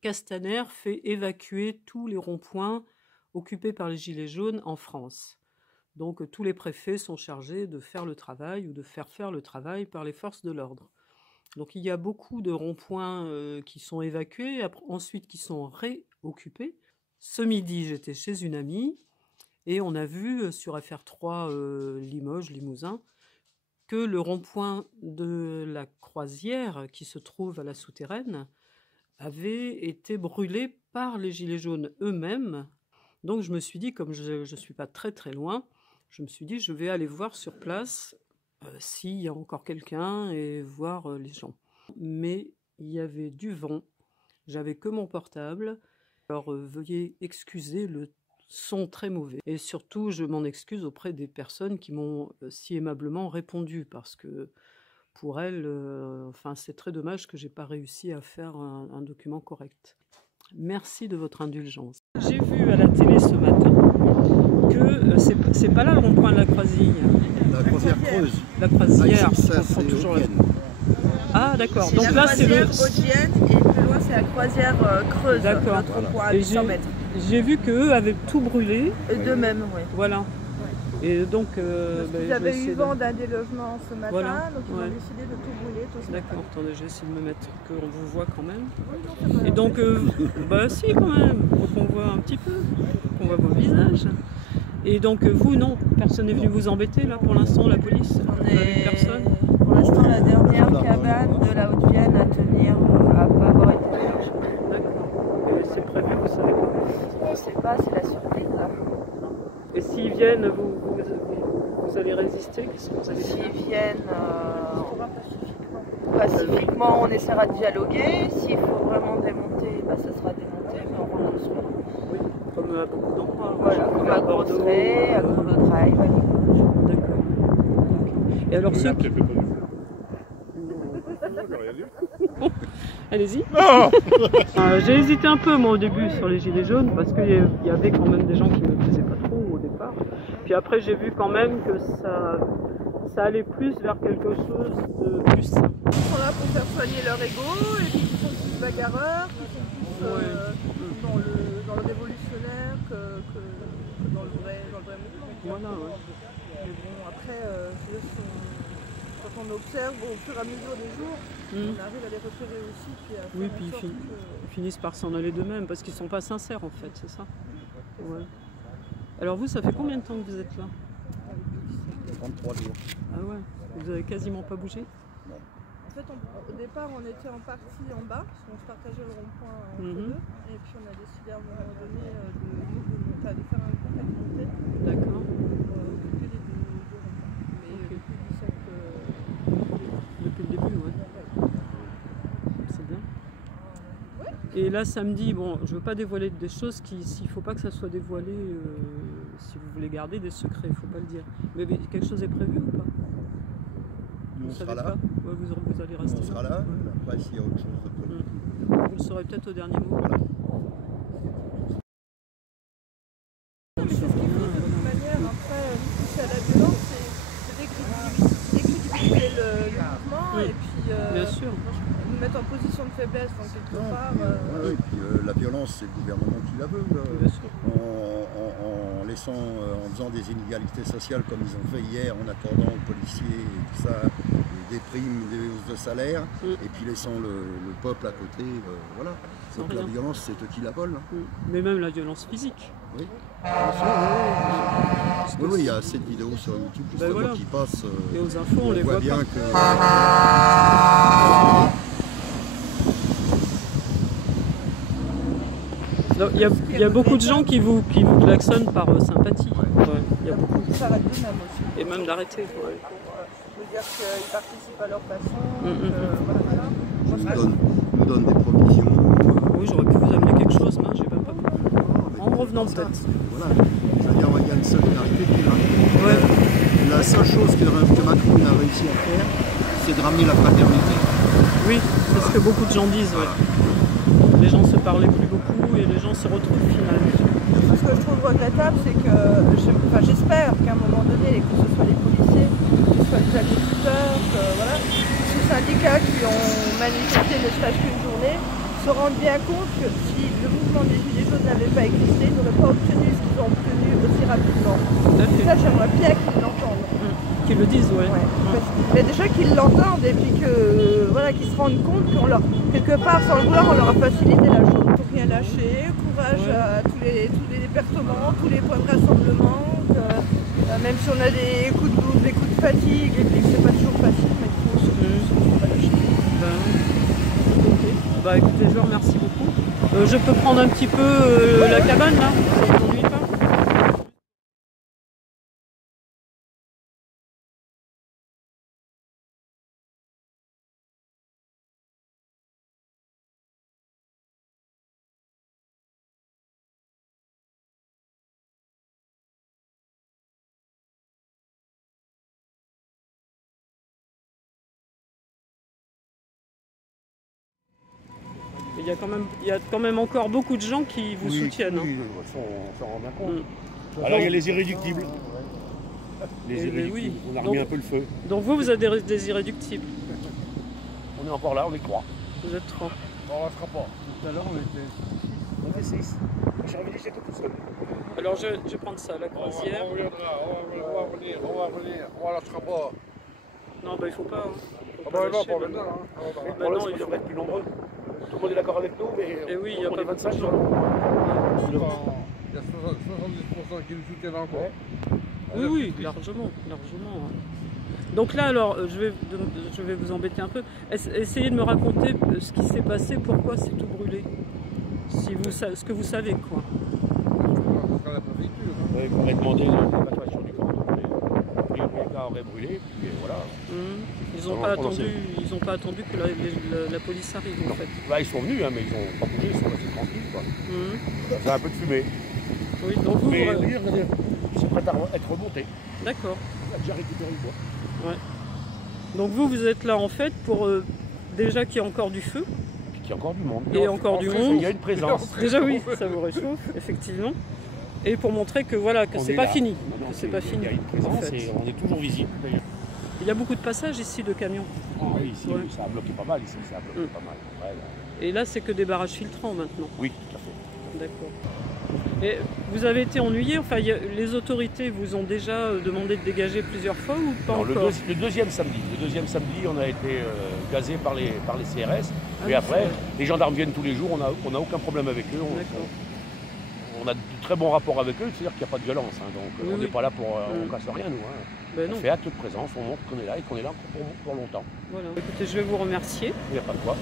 Castaner fait évacuer tous les ronds-points occupés par les Gilets jaunes en France. Donc tous les préfets sont chargés de faire le travail ou de faire le travail par les forces de l'ordre. Donc il y a beaucoup de ronds-points qui sont évacués, ensuite qui sont réoccupés. Ce midi, j'étais chez une amie et on a vu sur FR3 Limoges, Limousin, que le rond-point de la Croisière, qui se trouve à la Souterraine, avait été brûlé par les Gilets jaunes eux-mêmes. Donc je me suis dit, comme je ne suis pas très très loin, je me suis dit je vais aller voir sur place s'il y a encore quelqu'un et voir les gens. Mais il y avait du vent, j'avais que mon portable, alors veuillez excuser le son très mauvais. Et surtout, je m'en excuse auprès des personnes qui m'ont si aimablement répondu, parce que pour elles, c'est très dommage que j'ai pas réussi à faire un document correct. Merci de votre indulgence. J'ai vu à la télé ce matin que c'est pas là le rond-point de la Croisille. La Croisière creuse. La Croisière, ça, c'est toujours Audienne. Ah d'accord. Donc là c'est le Audienne et plus loin c'est la Croisière creuse. D'accord. Notre rond-point à 800 mètres. J'ai vu qu'eux avaient tout brûlé. D'eux-mêmes, oui. Voilà. Et donc, ils avaient eu vent d'un délogement ce matin, voilà. donc ils ont décidé de tout brûler. D'accord, attendez, j'essaie de me mettre qu'on vous voit quand même. Et donc, si quand même, faut qu'on voit un petit peu, qu'on voit vos visages. Et donc vous, non, personne n'est venu vous embêter là pour l'instant, la police? Personne. Pour l'instant, la dernière cabane de la Haute-Vienne à tenir à pas avoir été déclenchée. D'accord. Et c'est prévu, vous savez pas? On ne sait pas, c'est la surprise. Et s'ils viennent, vous allez résister? Qu'est-ce que vous allez faire? S'ils viennent pacifiquement, on essaiera de dialoguer. S'il faut vraiment démonter, ça sera démonté, mais on reconstruira. Oui, comme à beaucoup d'endroits. Voilà, comme à Grosseray, à Grenoble-Drive. D'accord. Et alors ceux qui... Allez-y. J'ai hésité un peu moi au début sur les gilets jaunes parce qu'il y avait quand même des gens qui ne me plaisaient pas trop au départ. Puis après j'ai vu quand même que ça allait plus vers quelque chose de plus sain. Ils sont là pour faire soigner leur ego et puis ils sont plus bagarreurs, ils sont plus dans le révolutionnaire que dans le vrai mouvement. Voilà, ouais. Mais bon, après, quand on observe au fur et à mesure des jours, on arrive à les repérer aussi. Puis ils finissent par s'en aller d'eux-mêmes parce qu'ils ne sont pas sincères en fait, c'est ça? Ouais. Alors vous, ça fait combien de temps que vous êtes là? 33 jours. Ah ouais, vous avez quasiment pas bougé? Non. En fait, au départ, on était en partie en bas, parce qu'on se partageait le rond-point entre deux. Et puis on a décidé à un moment donné de faire un groupe et de monter. D'accord. Pour occuper les deux ronds-points. Mais Okay. depuis le 17... Depuis le début, ouais. C'est bien. Ouais. Et là, samedi, bon, je veux pas dévoiler des choses s'il faut pas que ça soit dévoilé, si vous voulez garder des secrets, il faut pas le dire. Mais quelque chose est prévu ou pas? Nous, on sera là. Ouais, vous allez rester on sera là. Après, s'il y a autre chose de prévu. Vous le saurez peut-être au dernier mot. Voilà. C'est ce qu'il faut de toute manière. Après, si c'est à la violence, c'est décrédibiliser le mouvement et puis bien sûr. nous mettre en position de faiblesse donc quelque part. Et puis la violence, c'est le gouvernement qui la veut. Bien sûr. En faisant des inégalités sociales comme ils ont fait hier, en accordant aux policiers et tout ça, des primes, des hausses de salaire, et puis laissant le peuple à côté, voilà. Donc la violence, c'est eux qui la volent. Mais même la violence physique. Oui. Oui, il y a assez de vidéos sur YouTube justement qui passent. Et aux infos, on les voit bien pas. que. Il y a beaucoup de gens qui vous klaxonnent par sympathie. Ouais. Il y a beaucoup. Ils s'arrêtent d'eux-mêmes aussi. Et même d'arrêter. Pour dire qu'ils participent à leur façon. Nous donnent des provisions. Oui, j'aurais pu vous amener quelque chose, mais j'ai même pas pu. En revenant peut-être. Voilà. C'est-à-dire il y a une solidarité qui arrive. Ouais. La seule chose que Macron a réussi à faire, c'est de ramener la fraternité. Oui, c'est ce que beaucoup de gens disent. Ouais. Les gens se parlaient plus beaucoup et les gens se retrouvent finalement. Ce que je trouve regrettable, c'est que j'espère qu'à un moment donné, que ce soit les policiers, que ce soit les agriculteurs, tous ces syndicats qui ont manifesté ne serait-ce qu'une journée, se rendent bien compte que si le mouvement des Gilets jaunes n'avait pas existé, ils n'auraient pas obtenu ce qu'ils ont obtenu aussi rapidement. Et ça, j'aimerais bien qu'ils l'entendent. Qu'ils le disent, ouais. Mais déjà qu'ils l'entendent et puis que, voilà, qu'ils se rendent compte qu'on leur, quelque part, sans le vouloir, on leur a facilité la chose. Il ne faut rien lâcher, courage à tous les départements, tous les points de rassemblement. Même si on a des coups de blues, des coups de fatigue, et puis que c'est pas toujours facile, mais il faut surtout pas lâcher. Ok. Bah écoutez, je vous remercie beaucoup. Je peux prendre un petit peu la cabane là? Ça ne m'ennuie pas? Il y a quand même encore beaucoup de gens qui vous soutiennent. Oui, on s'en rend bien compte. Alors il y a les irréductibles. Les irréductibles, on a remis un peu le feu. Donc vous êtes des irréductibles. On est encore là, on est 3. Vous êtes 3. On ne restera pas. Tout à l'heure on était 6. J'ai envie j'étais tout seul. Alors je vais prendre ça, la croisière. On va revenir, on ne lâchera pas. Non, bah il faut pas. Faut pas lâcher, pas maintenant. Maintenant, il faut être plus nombreux. Tout le monde est d'accord avec nous, mais et oui, il n'y a pas 25 de gens. Il y a 70% qui nous soutiennent encore. Oui, largement. Donc là, alors, je vais vous embêter un peu. Essayez de me raconter ce qui s'est passé, pourquoi c'est tout brûlé. Si vous, ce que vous savez, quoi. Ce sera la préfecture. Oui, il faudrait demander l'évacuation du camp. Les gars auraient brûlé, puis voilà. Ils n'ont pas attendu que la police arrive, en fait. Là, ils sont venus, hein, mais ils n'ont pas bougé, ils sont restés tranquilles, quoi. Ça a un peu de fumée. Oui, donc vous... Mais regardez, ils sont prêts à être remontés. D'accord. Il a déjà récupéré le bois. Ouais. Donc vous êtes là, en fait, pour déjà qu'il y ait encore du feu. Puis qu'il y a encore du monde. Et encore du monde. Il y a une présence. Déjà, oui, ça vous réchauffe, effectivement. Et pour montrer que voilà, que c'est pas fini. Que c'est pas fini. Il y a une présence et on est toujours visible. Il y a beaucoup de passages ici de camions. Ah oui, ici, ça a bloqué pas mal ici, ça a bloqué pas mal. Ouais, et là, c'est que des barrages filtrants maintenant. Oui, tout à fait. D'accord. Et vous avez été ennuyé, enfin, les autorités vous ont déjà demandé de dégager plusieurs fois ou pas encore? Le deuxième samedi, on a été gazé par les CRS. Et après, les gendarmes viennent tous les jours, on n'a aucun problème avec eux. On a de très bons rapports avec eux, c'est-à-dire qu'il n'y a pas de violence. Hein, donc on n'est pas là pour... on ne casse rien, nous. Hein. Ben on fait acte de présence, on montre qu'on est là et qu'on est là pour longtemps. Voilà. Écoutez, je vais vous remercier. Il n'y a pas de quoi.